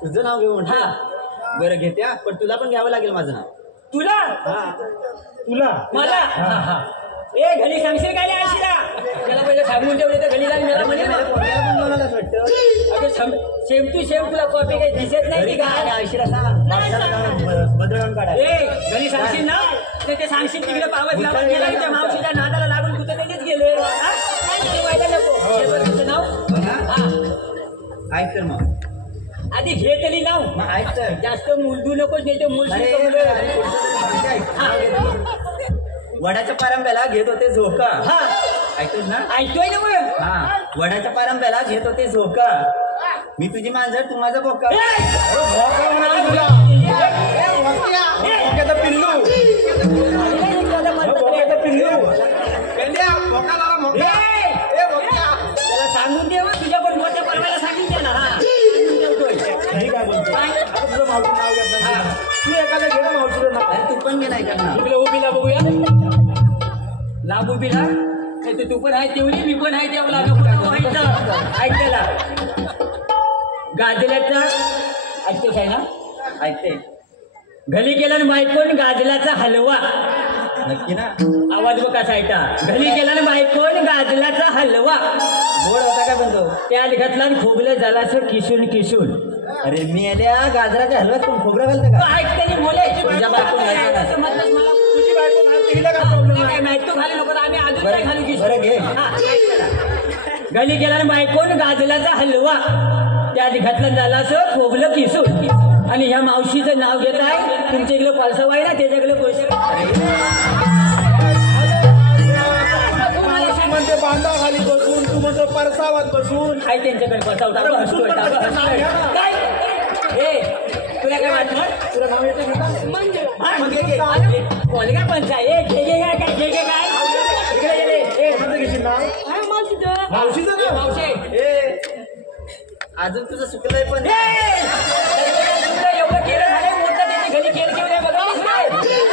तुझं नाव घेऊन बरं घेत्या पण तुला पण घ्यावं लागेल माझं नाव. तुला तुला मला ए घरी सांगशील काय आयशीला त्याला पहिले सांगून ठेवले तर घरी जाऊन मला म्हणे अगं सेम टू सेम तुला कॉपी काही दिसत नाही की काय आयशीला सांग बदलून काढा. ए घरी सांगशील ना ते सांगशील तिकडे पावत लावत गेला की त्या मावशीच्या नादाला लागून कुठे तेच गेले तुझं नाव ऐक तर मग आधी घे तरी लाव. मग ऐक तर. जास्त मुलदू नकोच नाही ते मूल अरे, अरे, पुढचं तरी माहिती ऐक. नाव घेतो. वडाच्या पारंब्याला घेत होते झोका. हा ऐकतोस ना? ऐकतोय ना मग. हा, वडाच्या पारंब्याला घेत होते झोका. मी तुझी मांजर तू माझा बोका. त्याला सांगून दे मग तुझ्या पण मोठ्या परवायला सांगितले ना. हा अरे तू पण गेलाय का ना? तुला उभीला बघूया. लाभ उभीला नाही तर तू पण आहे तेवढी मी पण आहे तेवढा माहित ऐकायला गाजल्याचा ऐकतोच आहे ना? ऐकते. घरी गेला ना बायकोन गाजल्याचा हलवा. नक्की ना? आवाज बघ कसा ऐका. घरी गेला ना बायकोन गाजल्याचा हलवा. गोड होता का बंधू? त्यात घातला आणि खोबलं झाला असं किसून किसून. अरे मी आल्या गाजराच्या हलव्यात कोण खोबरं घालतं का? ऐकते बोलायची तुझ्या बायकोन घालतं का? समजलंच मला. तुझी बायको घालते हिला काय प्रॉब्लेम आहे? माहित तू घालू नको आम्ही अजून काय घालू किसून. बरं घे. घरी गेला ना बायकोन गाजल्याचा हलवा. त्यात घातलं झाला असं खोबलं किसून. आणि ह्या मावशीचं नाव घेत आहे. तुमच्या इकडे पालसव आहे ना त्याच्याकडे पैसे म्हणते बांधा खाली बसून तू म्हणतो परसावात बसून आहे त्यांच्याकडे बसवता काय ए तुला काय वाटलं? तुला नाव येते का? कोलगा पंचायत घे घे काय घे घे काय इकडे ये रे. ए, कोणाचं घेशील नाव? मावशीचं नाव? मावशे ए, अजून तुझं सुकलंय पण. एवढं केलं झालंय मोठं त्याच्या घरी केलं केवढं बघा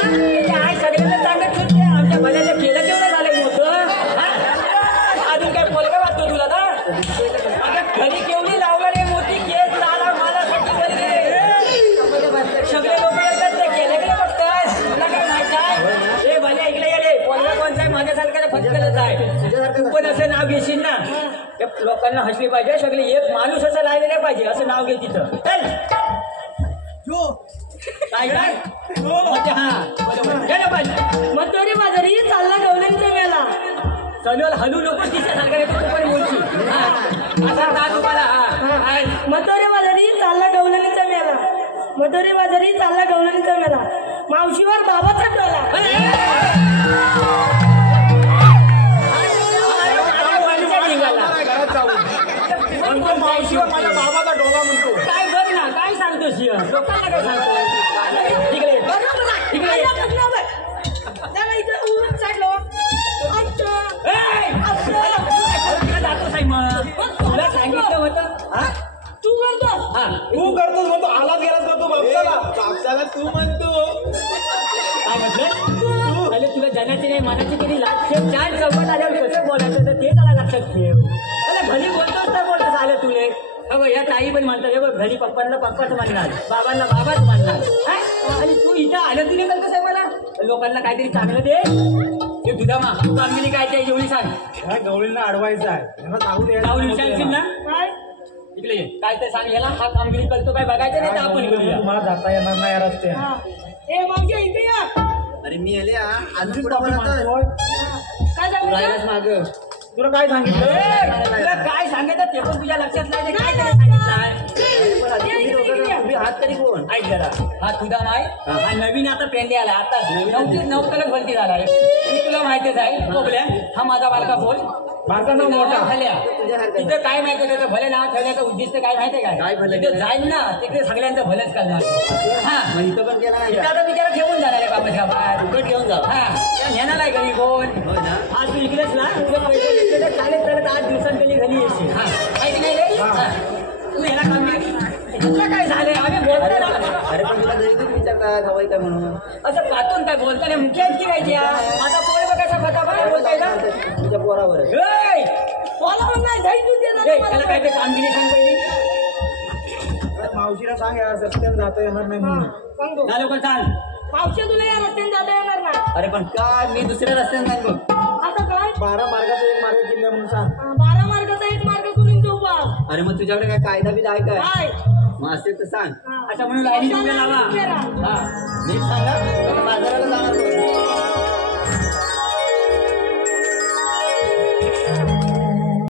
त्याच्या आई सगळ्यांना चांगलं ठेवते. आमच्या भल्याचं केलं केवढं झालंय मोठं. अजून काय कोलगा वाटतो तुला ना? अगं घरी केवढी लावलं रे मोठी केस लाला मला सगळे लोक येतात ते केलं केलं बघतात. तुला काय माहिती आहे? ए भले इकडे ये रे. कोलगा कोणचा आहे? माझ्यासारखं फटकलच आहे. तू पण असं नाव घेशील ना त्या लोकांना हसली पाहिजे. सगळे एक माणूस असं लायला नाही पाहिजे असं नाव घे तिथं. चल काय काय हा बरोबर. मतोरी बाजारी चालला गवल्यांचा मेला. सनोल हलू नको तिच्यासारखं तू पण बोलशील. असा का तुम्हाला हा मतोरी बाजारी चालला गवल्यांचा मेला. मतोरी बाजारी चालला गवल्यांचा मेला. मावशीवर बाबाचा टोला. म्हणतो मावशीवर माझ्या बाबाचा डोला म्हणतो. काय बघ ना काय सांगतो शिव लोकांना काय सांगतो. तिकडे तिकडे जातो साहेब मग तुला सांगितलं होतं. हा तू करतो हा तू करतोस म्हणतो आलाच गेलाच करतो बापसाला तू म्हणतो. काय म्हटलं अरे तुला जनाची नाही मनाची तरी लागते. चार चौकात आल्यावर कसं बोलायचं तर ते त्याला लक्षात ठेव. त्याला घरी बोलतोच तर बोलतो झालं तुले. अगं या ताई पण म्हणतात हे बघ घरी पप्पांना पप्पाच म्हणणार बाबांना बाबाच म्हणणार. आणि तू इथं आलं तुला कसं आहे मला लोकांना काहीतरी चांगलं दे. हे दुधामा तू कामगिरी काय ते एवढी सांग. ह्या गवळींना अडवायचं आहे. त्यांना जाऊ दे. जाऊन विचारशील ना काय इकडे ये. काय ते सांग याला हा कामगिरी करतो काय बघायचं नाही तर आपण करूया. तुम्हाला जाता येणार नाही या रस्ते. हा. ए मावशी इथे या. अरे मी आल्या अजून पुढे बोलतोय. काय सांगू राहिलाच माग. तुला काय सांगितलं? तुला काय सांगायचं ते पण तुझ्या लक्षात नाही. काय काय सांगितलं पण आधी तुम्ही दोघं तुम्ही हात तरी कोण? ऐक जरा हा तुझा नाही हा नवीन आता पेंडी आला आता नवकलच भरती झालाय. मी तुला माहितीच आहे कोबल्या हा माझा बालका फोन माझा नाव मोठा. झाल्या तिथं काय माहिती त्याचं भले नाव ठेवण्याचं उद्दिष्ट काय माहितीये काय भलं काय तिथं जाईल ना तिकडे सगळ्यांचं भलंच करणार. हा मग इथं पण केला नाही इथं का? आता बिचारा ठेवून जाणार आहे बाबाच्या बाहेर फुकट घेऊन जा. हा नेणार आहे घरी कोण होय ना? आज तू इकडेच ना तुझे पैसे घेतले तर चालेल तर 8 दिवसांनी घरी येशील. हा माहिती नाही रे हा. तू ह्याला काम तुला काय झालंय आम्ही बोलतो ना. अरे पण तुला घरी तुम्ही विचारता खवाय का म्हणून? असं पातून काय बोलताना मुख्याच करायची माझा पोळ बघायचा फटाफट बोलताय ना. तुझ्या पोरावर आहे. ए! मला पण नाही जाईल तू ए, ते त्याला काय ते कामगिरी सांग पहिली. मावशीला सांग यार सत्यान जाता येणार नाही म्हणून. सांगतो ना लोक सांग मावशी तुला या रस्त्याने जाता येणार नाही. अरे पण काय मी दुसऱ्या रस्त्याने सांगतो. आता काय 12 मार्गाचा एक मार्ग किल्ला म्हणून सांग. 12 मार्गाचा एक मार्ग करून देऊ बा. अरे मग तुझ्याकडे काय कायदा बिदा आहे काय? काय मग असेल तर सांग. असं म्हणून लाईनी उभ्या लावा. उभ्या राहा. हा नीट सांगा बाजाराला जाणार कोण?